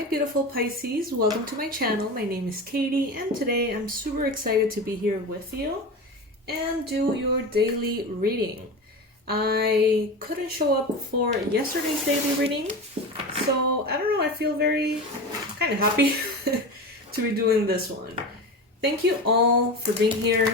my beautiful Pisces. Welcome to my channel. My name is Katie, and today I'm super excited to be here with you and do your daily reading. I couldn't show up for yesterday's daily reading, so I don't know, I feel very kind of happy to be doing this one. Thank you all for being here.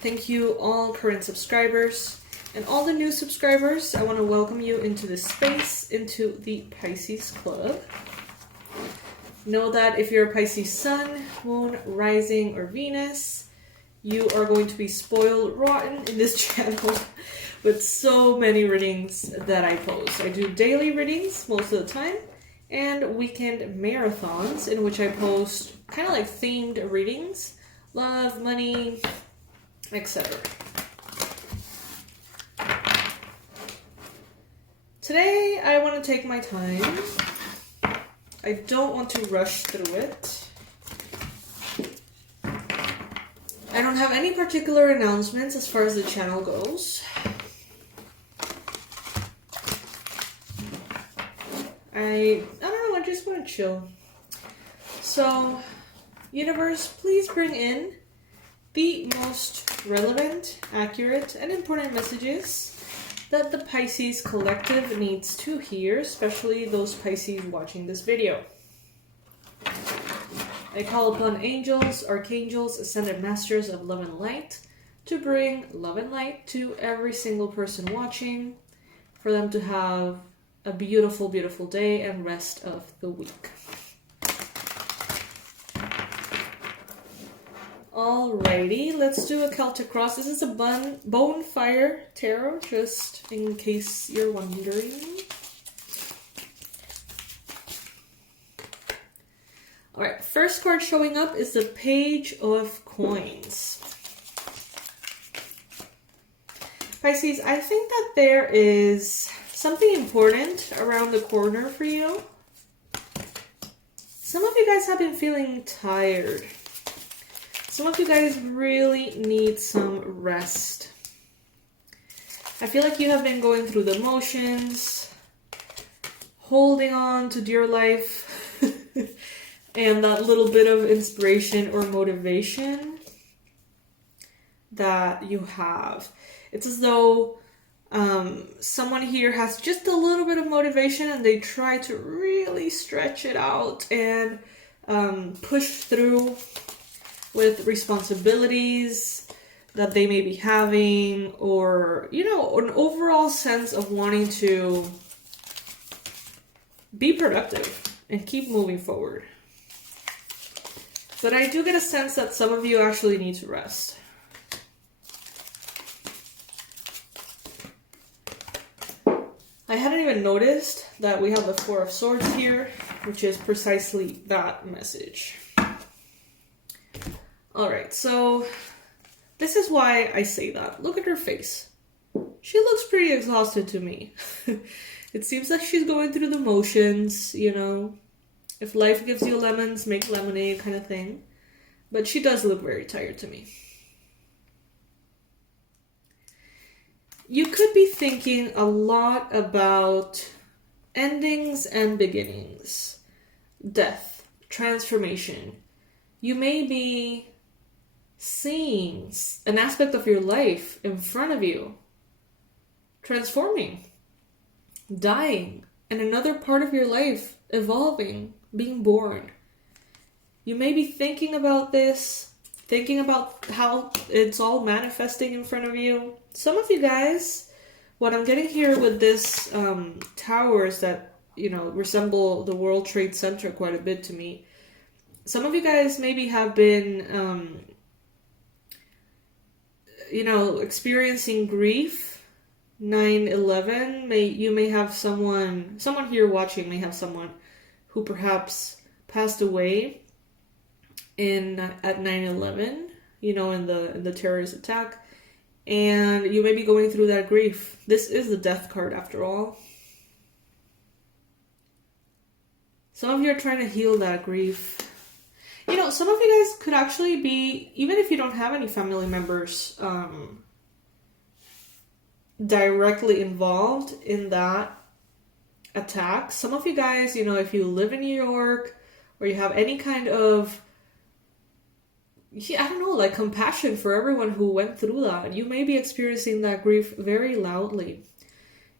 Thank you all current subscribers. And all the new subscribers, I want to welcome you into this space, into the Pisces Club. Know that if you're a Pisces Sun, Moon, Rising, or Venus, you are going to be spoiled rotten in this channel with so many readings that I post. I do daily readings most of the time, and weekend marathons in which I post kind of like themed readings, love, money, etc. Today, I want to take my time. I don't want to rush through it. I don't have any particular announcements as far as the channel goes. I don't know, I just want to chill. So, universe, please bring in the most relevant, accurate, and important messages that the Pisces collective needs to hear, especially those Pisces watching this video. I call upon angels, archangels, ascended masters of love and light to bring love and light to every single person watching, for them to have a beautiful, beautiful day and rest of the week. Alrighty, let's do a Celtic Cross. This is a bonfire tarot, just in case you're wondering. Alright, first card showing up is the Page of Coins. Pisces, I think that there is something important around the corner for you. Some of you guys have been feeling tired. Some of you guys really need some rest. I feel like you have been going through the motions, holding on to dear life, and that little bit of inspiration or motivation that you have. It's as though someone here has just a little bit of motivation and they try to really stretch it out and push through with responsibilities that they may be having, or, you know, an overall sense of wanting to be productive and keep moving forward. But I do get a sense that some of you actually need to rest. I hadn't even noticed that we have the Four of Swords here, which is precisely that message. Alright, so this is why I say that. Look at her face. She looks pretty exhausted to me. It seems like she's going through the motions, you know. If life gives you lemons, make lemonade kind of thing. But she does look very tired to me. You could be thinking a lot about endings and beginnings. Death, transformation. You may be seeing an aspect of your life in front of you transforming, dying, and another part of your life evolving, being born. You may be thinking about this, thinking about how it's all manifesting in front of you. Some of you guys, what I'm getting here with this towers that, you know, resemble the World Trade Center quite a bit to me. Some of you guys maybe have been you know, experiencing grief. 9/11, you may have someone here watching may have someone who perhaps passed away at 9/11, you know, in the terrorist attack, and you may be going through that grief. This is the Death card after all. Some of you are trying to heal that grief. You know, some of you guys could actually be, even if you don't have any family members directly involved in that attack. Some of you guys, you know, if you live in New York or you have any kind of, I don't know, like compassion for everyone who went through that, you may be experiencing that grief very loudly.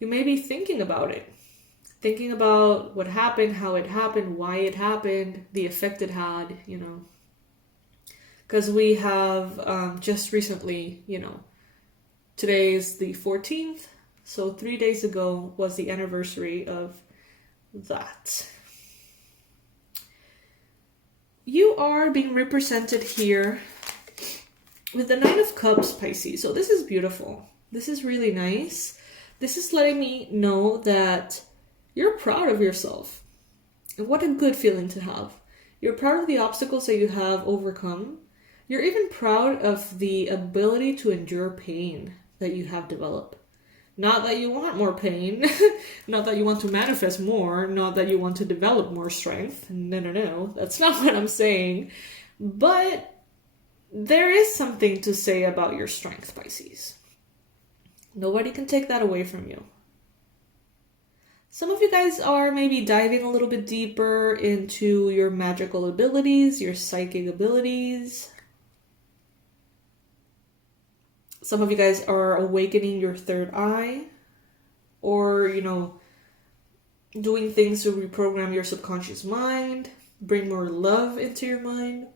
You may be thinking about it. Thinking about what happened, how it happened, why it happened, the effect it had, you know. Because we have just recently, you know, today is the 14th, so 3 days ago was the anniversary of that. You are being represented here with the Nine of Cups, Pisces. So this is beautiful. This is really nice. This is letting me know that you're proud of yourself. And what a good feeling to have. You're proud of the obstacles that you have overcome. You're even proud of the ability to endure pain that you have developed. Not that you want more pain, not that you want to manifest more, not that you want to develop more strength. No, that's not what I'm saying. But there is something to say about your strength, Pisces. Nobody can take that away from you. Some of you guys are maybe diving a little bit deeper into your magical abilities, your psychic abilities. Some of you guys are awakening your third eye, or, you know, doing things to reprogram your subconscious mind, bring more love into your mind,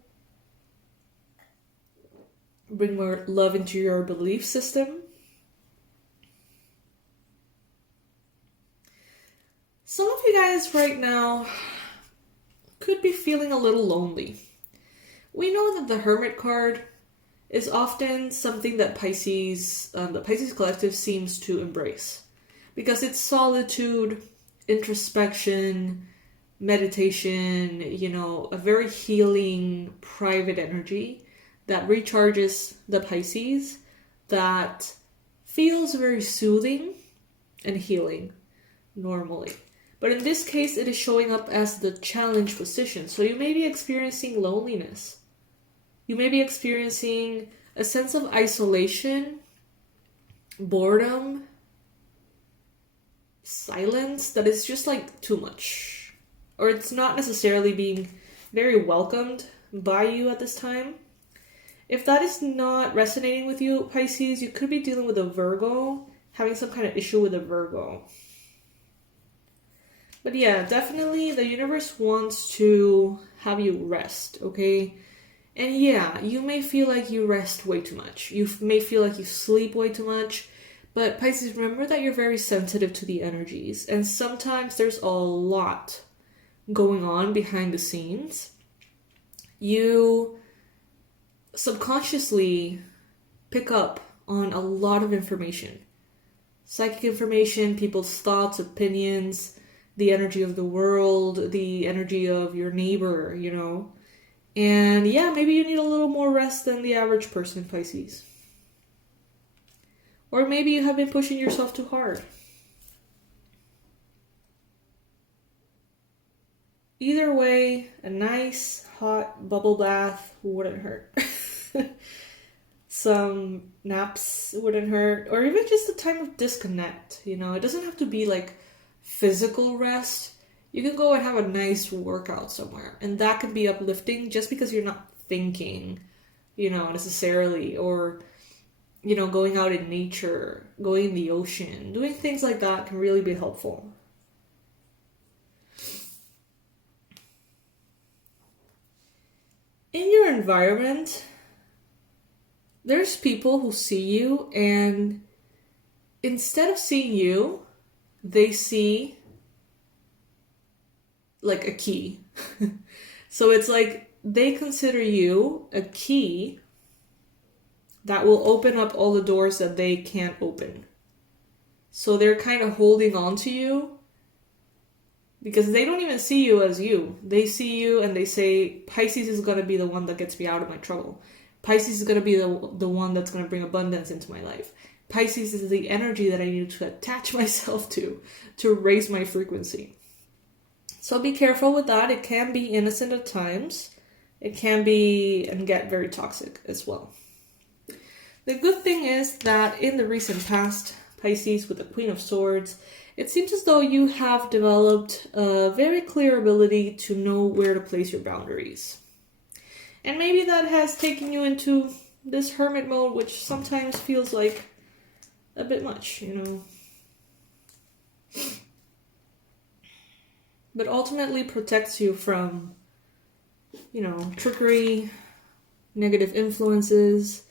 bring more love into your belief system. Some of you guys right now could be feeling a little lonely. We know that the Hermit card is often something that Pisces, the Pisces collective seems to embrace. Because it's solitude, introspection, meditation, you know, a very healing, private energy that recharges the Pisces, that feels very soothing and healing normally. But in this case, it is showing up as the challenge position. So you may be experiencing loneliness. You may be experiencing a sense of isolation, boredom, silence that is just like too much. Or it's not necessarily being very welcomed by you at this time. If that is not resonating with you, Pisces, you could be dealing with a Virgo, having some kind of issue with a Virgo. But yeah, definitely the universe wants to have you rest, okay? And yeah, you may feel like you rest way too much. You may feel like you sleep way too much. But Pisces, remember that you're very sensitive to the energies. And sometimes there's a lot going on behind the scenes. You subconsciously pick up on a lot of information. Psychic information, people's thoughts, opinions, the energy of the world, the energy of your neighbor, you know. And yeah, maybe you need a little more rest than the average person, Pisces. Or maybe you have been pushing yourself too hard. Either way, a nice hot bubble bath wouldn't hurt. Some naps wouldn't hurt. Or even just a time of disconnect, you know. It doesn't have to be like physical rest. You can go and have a nice workout somewhere. And that can be uplifting just because you're not thinking, you know, necessarily. Or, you know, going out in nature, going in the ocean. Doing things like that can really be helpful. In your environment, there's people who see you and instead of seeing you, they see like a key. So it's like they consider you a key that will open up all the doors that they can't open. So they're kind of holding on to you because they don't even see you as you. They see you and they say, Pisces is going to be the one that gets me out of my trouble. Pisces is going to be the one that's going to bring abundance into my life. Pisces is the energy that I need to attach myself to raise my frequency. So be careful with that. It can be innocent at times. It can be and get very toxic as well. The good thing is that in the recent past, Pisces, with the Queen of Swords, it seems as though you have developed a very clear ability to know where to place your boundaries. And maybe that has taken you into this hermit mode, which sometimes feels like a bit much, you know. But ultimately protects you from, you know, trickery, negative influences,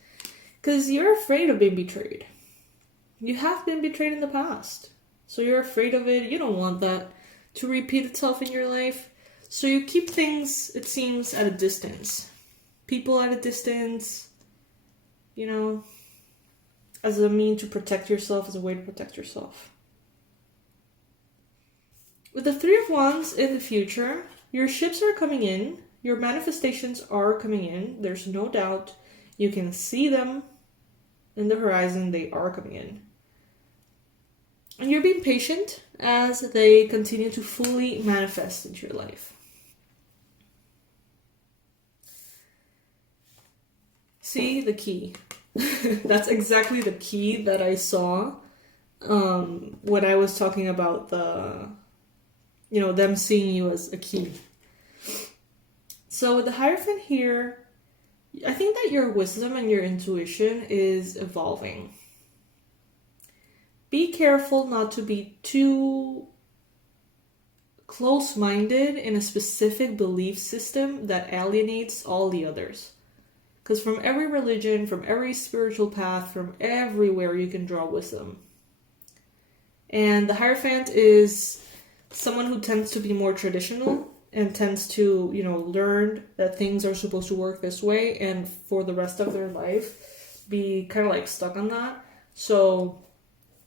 because you're afraid of being betrayed. You have been betrayed in the past, so you're afraid of it. You don't want that to repeat itself in your life, so you keep things, it seems, at a distance. People at a distance, you know, as a mean to protect yourself, as a way to protect yourself. With the Three of Wands in the future, your ships are coming in, your manifestations are coming in, there's no doubt. You can see them in the horizon, they are coming in. And you're being patient as they continue to fully manifest into your life. See, the key. That's exactly the key that I saw when I was talking about the, you know, them seeing you as a key. So with the Hierophant here, I think that your wisdom and your intuition is evolving. Be careful not to be too close-minded in a specific belief system that alienates all the others. Because from every religion, from every spiritual path, from everywhere you can draw wisdom. And the Hierophant is someone who tends to be more traditional and tends to, you know, learn that things are supposed to work this way and for the rest of their life be kind of like stuck on that. So,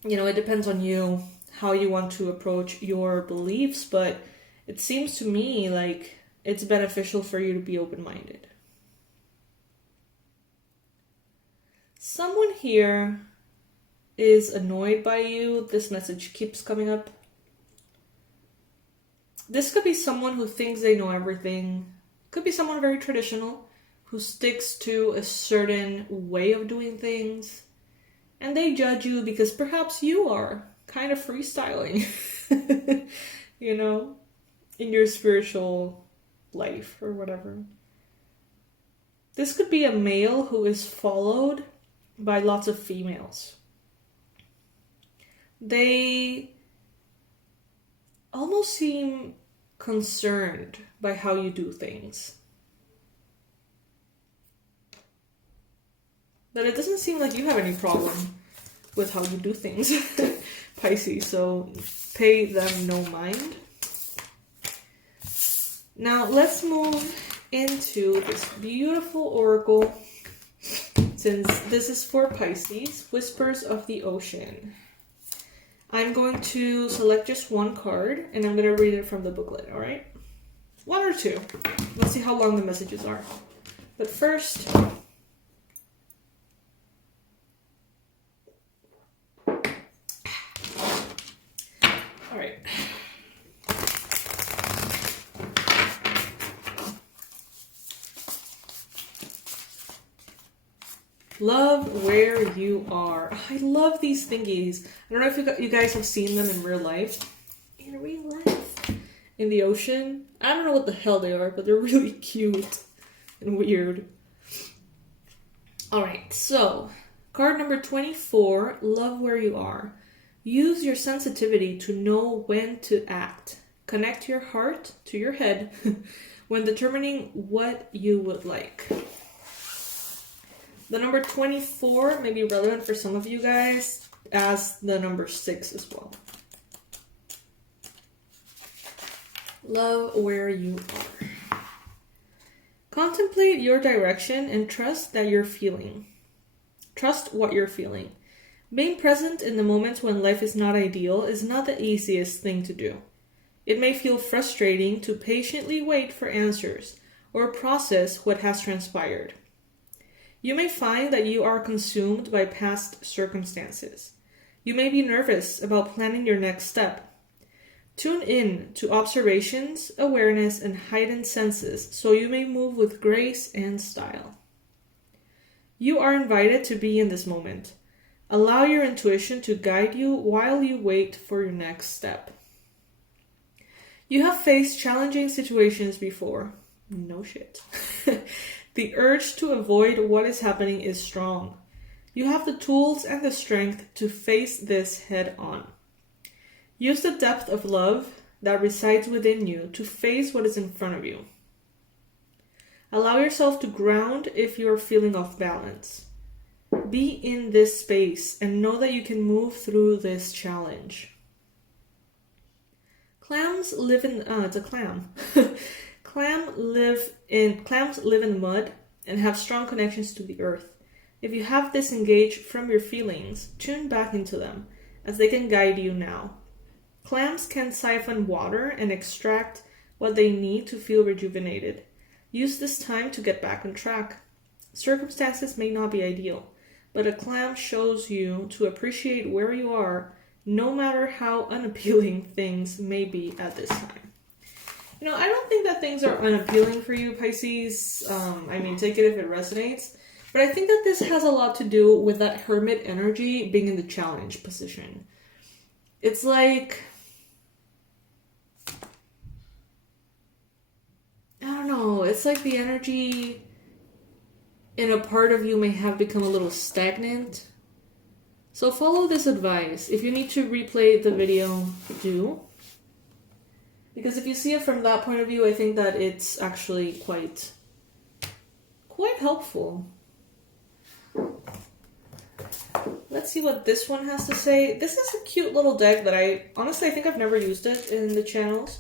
you know, it depends on you how you want to approach your beliefs, but it seems to me like it's beneficial for you to be open-minded. Someone here is annoyed by you. This message keeps coming up. This could be someone who thinks they know everything. Could be someone very traditional who sticks to a certain way of doing things. And they judge you because perhaps you are kind of freestyling, you know, in your spiritual life or whatever. This could be a male who is followed by lots of females. They almost seem concerned by how you do things. But it doesn't seem like you have any problem with how you do things, Pisces, so pay them no mind. Now let's move into this beautiful oracle. Since this is for Pisces, Whispers of the Ocean. I'm going to select just one card, and I'm going to read it from the booklet, alright? One or two. Let's see how long the messages are. But first, alright. Love where you are. I love these thingies. I don't know if you guys have seen them in real life. In real life. In the ocean. I don't know what the hell they are, but they're really cute and weird. Alright, so card number 24, Love Where You Are. Use your sensitivity to know when to act. Connect your heart to your head when determining what you would like. The number 24 may be relevant for some of you guys as the number 6 as well. Love where you are. Contemplate your direction and trust that you're feeling. Trust what you're feeling. Being present in the moments when life is not ideal is not the easiest thing to do. It may feel frustrating to patiently wait for answers or process what has transpired. You may find that you are consumed by past circumstances. You may be nervous about planning your next step. Tune in to observations, awareness, and heightened senses so you may move with grace and style. You are invited to be in this moment. Allow your intuition to guide you while you wait for your next step. You have faced challenging situations before. No shit. The urge to avoid what is happening is strong. You have the tools and the strength to face this head on. Use the depth of love that resides within you to face what is in front of you. Allow yourself to ground if you're feeling off balance. Be in this space and know that you can move through this challenge. Clams live in it's a clam. Clams live in mud and have strong connections to the earth. If you have disengaged from your feelings, tune back into them, as they can guide you now. Clams can siphon water and extract what they need to feel rejuvenated. Use this time to get back on track. Circumstances may not be ideal, but a clam shows you to appreciate where you are, no matter how unappealing things may be at this time. I don't think that things are unappealing for you, Pisces. Take it if it resonates. But I think that this has a lot to do with that hermit energy being in the challenge position. It's like, I don't know, it's like the energy in a part of you may have become a little stagnant. So follow this advice. If you need to replay the video, do. Because if you see it from that point of view, I think that it's actually quite helpful. Let's see what this one has to say. This is a cute little deck that I think I've never used it in the channels.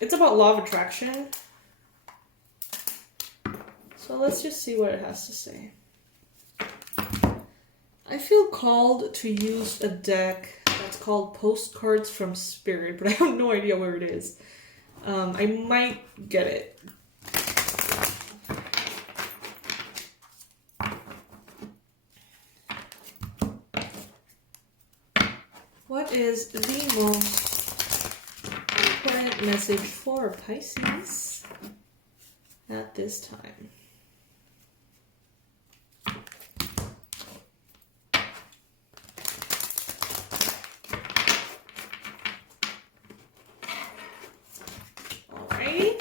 It's about law of attraction. So let's just see what it has to say. I feel called to use a deck that's called Postcards from Spirit, but I have no idea where it is. I might get it. What is the most important message for Pisces at this time? Alrighty.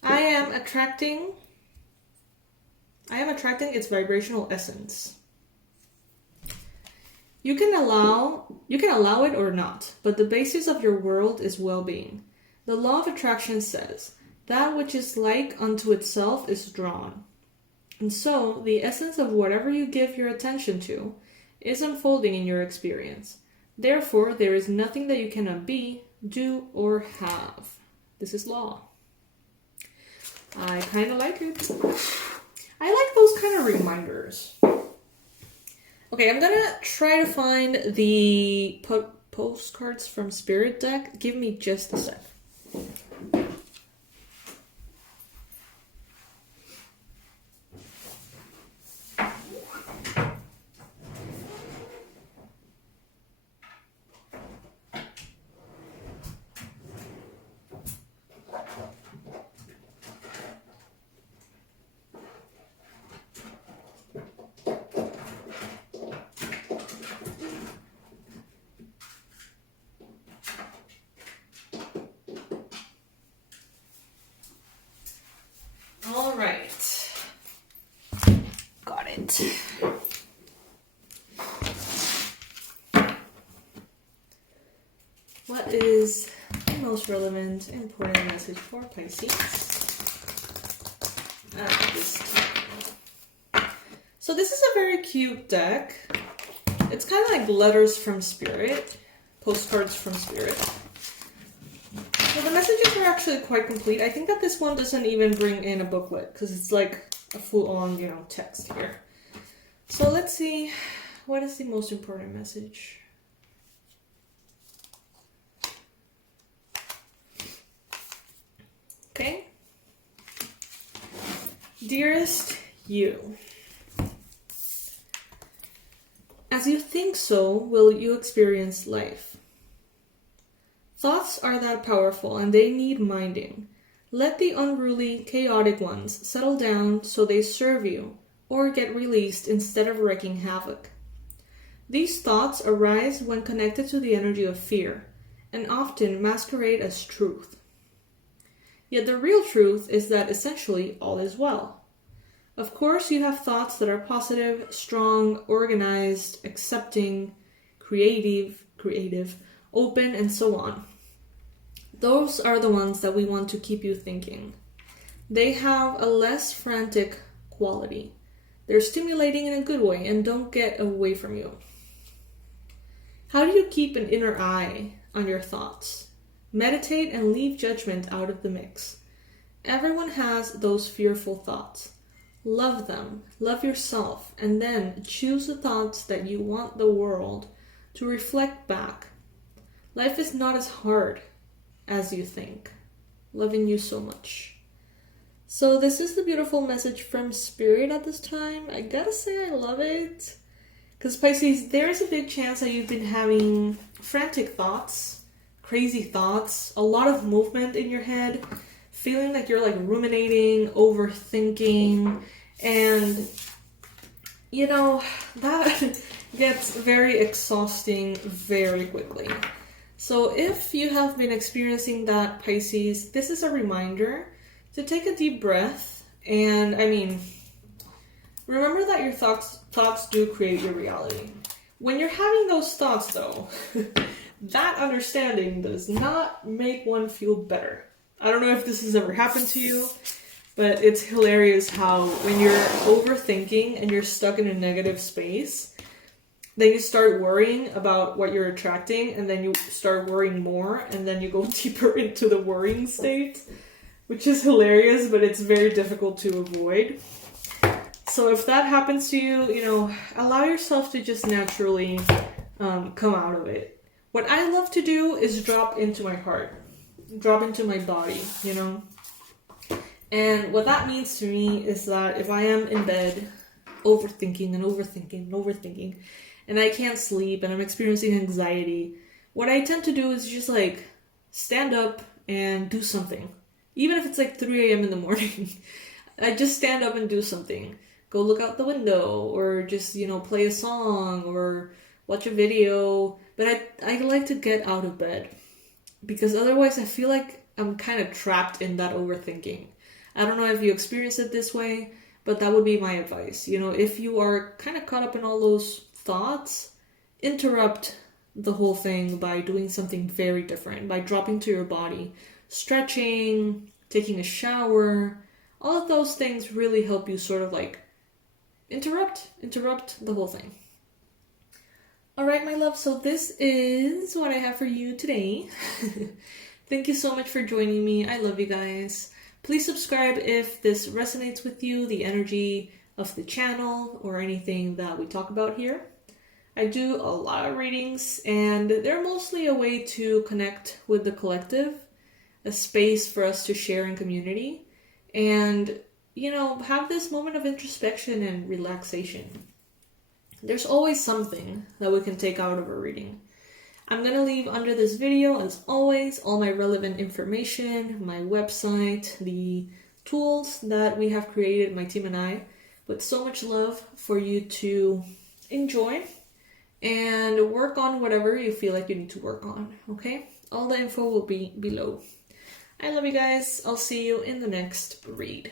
I am attracting its vibrational essence. You can allow it or not, but the basis of your world is well-being. The law of attraction says, that which is like unto itself is drawn. And so, the essence of whatever you give your attention to is unfolding in your experience. Therefore, there is nothing that you cannot be, do, or have. This is law. I kind of like it. I like those kind of reminders. Okay, I'm gonna try to find the Postcards from Spirit deck. Give me just a sec. All right. Got it. What is the most relevant, important message for Pisces at this time? So this is a very cute deck. It's kind of like letters from spirit, postcards from spirit. So the messages are actually quite complete. I think that this one doesn't even bring in a booklet because it's like a full-on, text here. So let's see, what is the most important message? Okay. Dearest you, as you think so, will you experience life. Thoughts are that powerful and they need minding. Let the unruly, chaotic ones settle down so they serve you, or get released instead of wreaking havoc. These thoughts arise when connected to the energy of fear, and often masquerade as truth. Yet the real truth is that essentially all is well. Of course, you have thoughts that are positive, strong, organized, accepting, creative, open, and so on. Those are the ones that we want to keep you thinking. They have a less frantic quality. They're stimulating in a good way and don't get away from you. How do you keep an inner eye on your thoughts? Meditate and leave judgment out of the mix. Everyone has those fearful thoughts. Love them, love yourself, and then choose the thoughts that you want the world to reflect back. Life is not as hard as you think. Loving you so much. So this is the beautiful message from Spirit at this time. I gotta say I love it. Because Pisces, there's a big chance that you've been having frantic thoughts, crazy thoughts, a lot of movement in your head, feeling like you're like ruminating, overthinking, and you know, that gets very exhausting very quickly. So if you have been experiencing that, Pisces, this is a reminder to take a deep breath and, remember that your thoughts do create your reality. When you're having those thoughts, though, that understanding does not make one feel better. I don't know if this has ever happened to you, but it's hilarious how when you're overthinking and you're stuck in a negative space, then you start worrying about what you're attracting, and then you start worrying more, and then you go deeper into the worrying state, which is hilarious, but it's very difficult to avoid. So if that happens to you, allow yourself to just naturally come out of it. What I love to do is drop into my heart, drop into my body, And what that means to me is that if I am in bed overthinking and overthinking and overthinking, and I can't sleep and I'm experiencing anxiety, what I tend to do is just like stand up and do something. Even if it's like 3 a.m. in the morning, I just stand up and do something. Go look out the window, or just, play a song or watch a video. But I like to get out of bed, because otherwise I feel like I'm kind of trapped in that overthinking. I don't know if you experience it this way, but that would be my advice. If you are kind of caught up in all those thoughts, interrupt the whole thing by doing something very different, by dropping to your body, stretching, taking a shower. All of those things really help you sort of like interrupt the whole thing. All right, my love, so this is what I have for you today. Thank you so much for joining me. I love you guys. Please subscribe if this resonates with you, the energy of the channel or anything that we talk about here. I do a lot of readings, and they're mostly a way to connect with the collective, a space for us to share in community, and, have this moment of introspection and relaxation. There's always something that we can take out of a reading. I'm going to leave under this video, as always, all my relevant information, my website, the tools that we have created, my team and I, with so much love for you to enjoy and work on whatever you feel like you need to work on, okay? All the info will be below. I love you guys. I'll see you in the next read.